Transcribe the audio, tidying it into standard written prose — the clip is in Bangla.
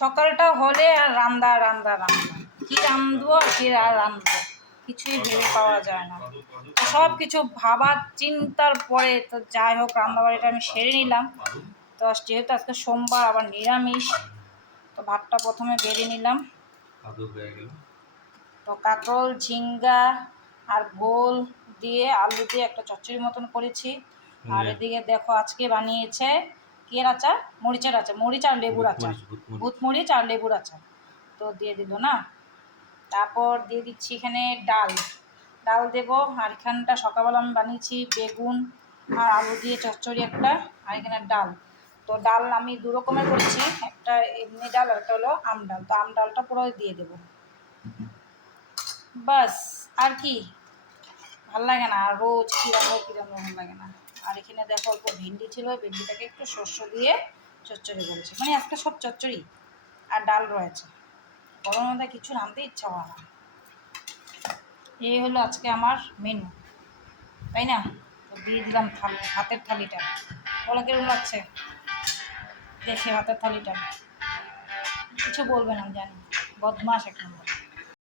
সকালটা হলে আর রান্দা রান্দা রান্দা, কী রাঁধবো আর কী আর রাঁধবো কিছুই ভেবে পাওয়া যায় না। সব কিছু ভাবার চিন্তার পরে তো যাই হোক রান্নাবাড়িটা আমি সেরে নিলাম। তো যেহেতু আজকে সোমবার আবার নিরামিষ, তো ভাতটা প্রথমে বেড়ে নিলাম। তো কাঁকরোল, ঝিঙ্গা আর ভোল দিয়ে আলু দিয়ে একটা চচ্চড়ি মতন করেছি। আর এদিকে দেখো আজকে বানিয়েছে কের আচার, মরিচের আচার, মরিচ আর লেবুর আচার, ভূত মরিচ আর লেবুর আচার। তো দিয়ে দিল না। তারপর দিয়ে দিচ্ছি এখানে ডাল, ডাল দেবো। আর এখানটা সকালবেলা আমি বানিয়েছি বেগুন আর আলু দিয়ে চচ্চড়ি একটা, আর এখানে ডাল। তো ডাল আমি দু রকমের করেছি, একটা এমনি ডাল আর একটা হলো আম ডাল। তো আম ডালটা পুরো দিয়ে দেবো, বাস। আর কি ভাল লাগে না, আর রোজ কিরানো ভালো লাগে না। আর এখানে দেখো অল্প ভেন্ডি ছিল, ভেন্ডিটাকে একটু শস্য দিয়ে চচ্চড়ি করেছি, মানে আজকে সব চচ্চড়ি আর ডাল রয়েছে। গরমের মধ্যে কিছু রাঁধতে ইচ্ছা হয় না। এই হলো আজকে আমার মেনু, তাই না? তো দিয়ে দিলাম থালি, হাতের থালিটা। বলো কিরকম লাগছে দেখে হাতের থালিটা? কিছু বলবে না, আমি জানি বদমাস একটা।